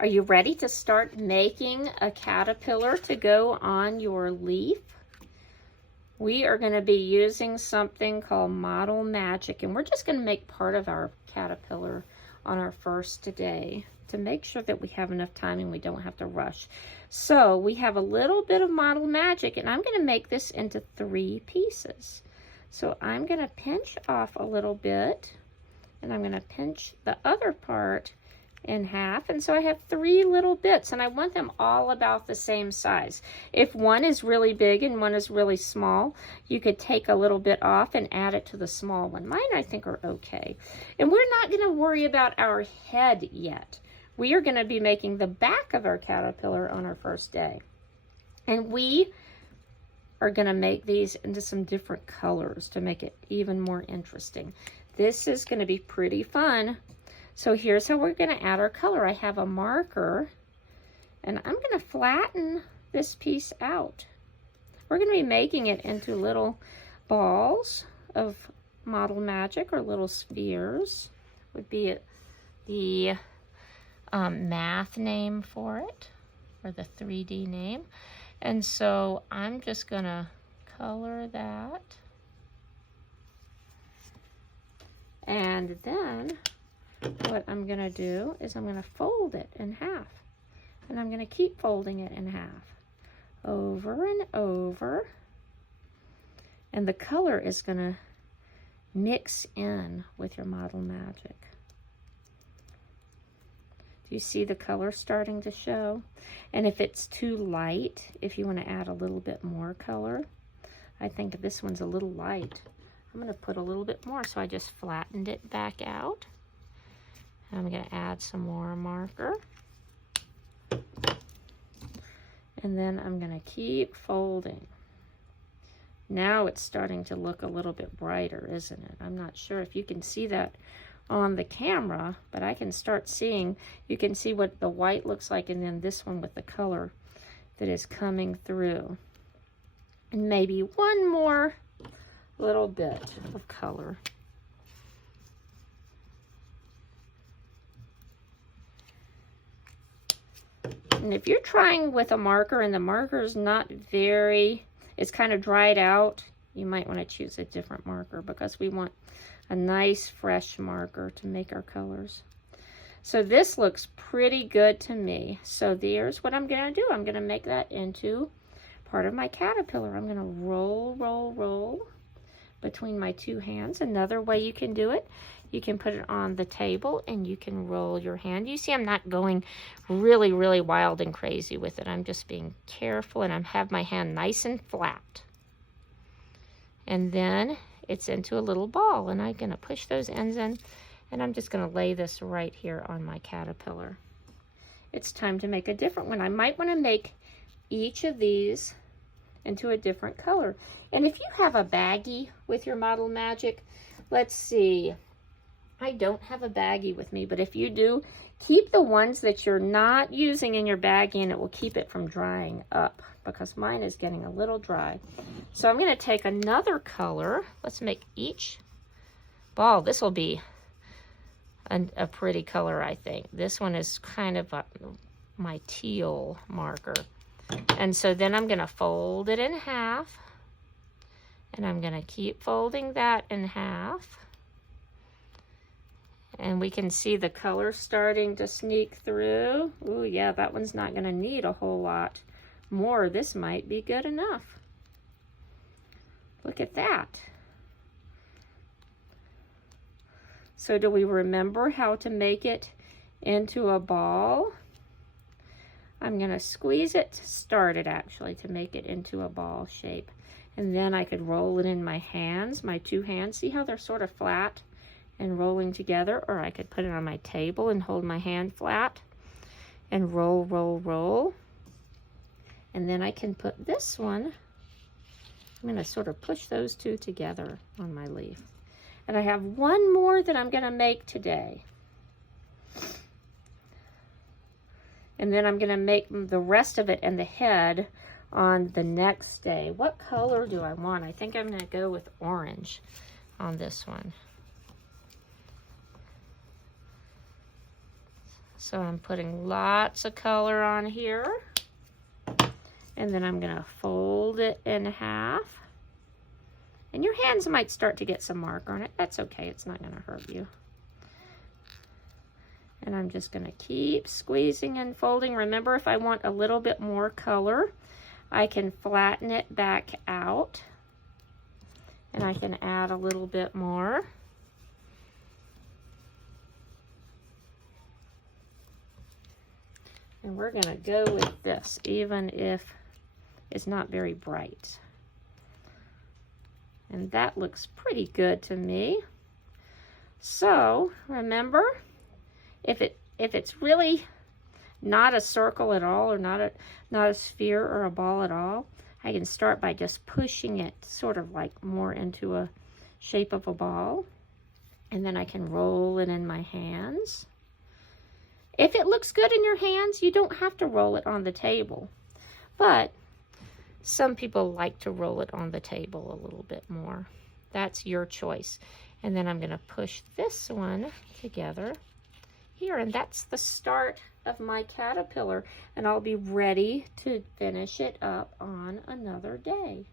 Are you ready to start making a caterpillar to go on your leaf? We are going to be using something called Model Magic, and we're just going to make part of our caterpillar on our first day to make sure that we have enough time and we don't have to rush. So we have a little bit of Model Magic, and I'm going to make this into 3 pieces. So I'm going to pinch off a little bit, and I'm going to pinch the other part in half, and so I have 3 little bits, and I want them all about the same size. If one is really big and one is really small, you could take a little bit off and add it to the small one. Mine, I think, are okay. And we're not going to worry about our head yet. We are going to be making the back of our caterpillar on our first day, and we are going to make these into some different colors to make it even more interesting. This is going to be pretty fun. So here's how we're going to add our color. I have a marker, and I'm going to flatten this piece out. We're going to be making it into little balls of Model Magic, or little spheres would be the math name for it, or the 3D name. And so I'm just going to color that. And then what I'm going to do is I'm going to fold it in half, and I'm going to keep folding it in half over and over, and the color is going to mix in with your Model Magic. Do you see the color starting to show? And if it's too light, if you want to add a little bit more color, I think this one's a little light. I'm going to put a little bit more, so I just flattened it back out. I'm going to add some more marker. And then I'm going to keep folding. Now it's starting to look a little bit brighter, isn't it? I'm not sure if you can see that on the camera, but I can start seeing, you can see what the white looks like, and then this one with the color that is coming through. And maybe one more little bit of color. And if you're trying with a marker and the marker is not it's kind of dried out, you might want to choose a different marker, because we want a nice fresh marker to make our colors. So this looks pretty good to me. So there's what I'm going to do. I'm going to make that into part of my caterpillar. I'm going to roll, roll, roll between my 2 hands. Another way you can do it, you can put it on the table and you can roll your hand. You see, I'm not going really, really wild and crazy with it. I'm just being careful, and I have my hand nice and flat. And then it's into a little ball, and I'm going to push those ends in, and I'm just going to lay this right here on my caterpillar. It's time to make a different one. I might want to make each of these into a different color. And if you have a baggie with your Model Magic, let's see, I don't have a baggie with me, but if you do, keep the ones that you're not using in your baggie, and it will keep it from drying up, because mine is getting a little dry. So I'm going to take another color. Let's make each ball. This will be a pretty color, I think. This one is kind of my teal marker. And so then I'm going to fold it in half, and I'm going to keep folding that in half. And we can see the color starting to sneak through. Ooh, yeah, that one's not going to need a whole lot more. This might be good enough. Look at that. So do we remember how to make it into a ball? I'm going to squeeze it, start it actually, to make it into a ball shape. And then I could roll it in my hands, my 2 hands. See how they're sort of flat and rolling together? Or I could put it on my table and hold my hand flat and roll, roll, roll. And then I can put this one, I'm going to sort of push those 2 together on my leaf. And I have one more that I'm going to make today. And then I'm going to make the rest of it and the head on the next day. What color do I want? I think I'm going to go with orange on this one. So I'm putting lots of color on here. And then I'm going to fold it in half. And your hands might start to get some marker on it. That's okay. It's not going to hurt you. And I'm just going to keep squeezing and folding. Remember, if I want a little bit more color, I can flatten it back out. And I can add a little bit more. And we're going to go with this, even if it's not very bright. And that looks pretty good to me. So remember, if it's really not a circle at all, or not a sphere or a ball at all, I can start by just pushing it sort of like more into a shape of a ball. And then I can roll it in my hands. If it looks good in your hands, you don't have to roll it on the table. But some people like to roll it on the table a little bit more. That's your choice. And then I'm going to push this one together here, and that's the start of my caterpillar, and I'll be ready to finish it up on another day.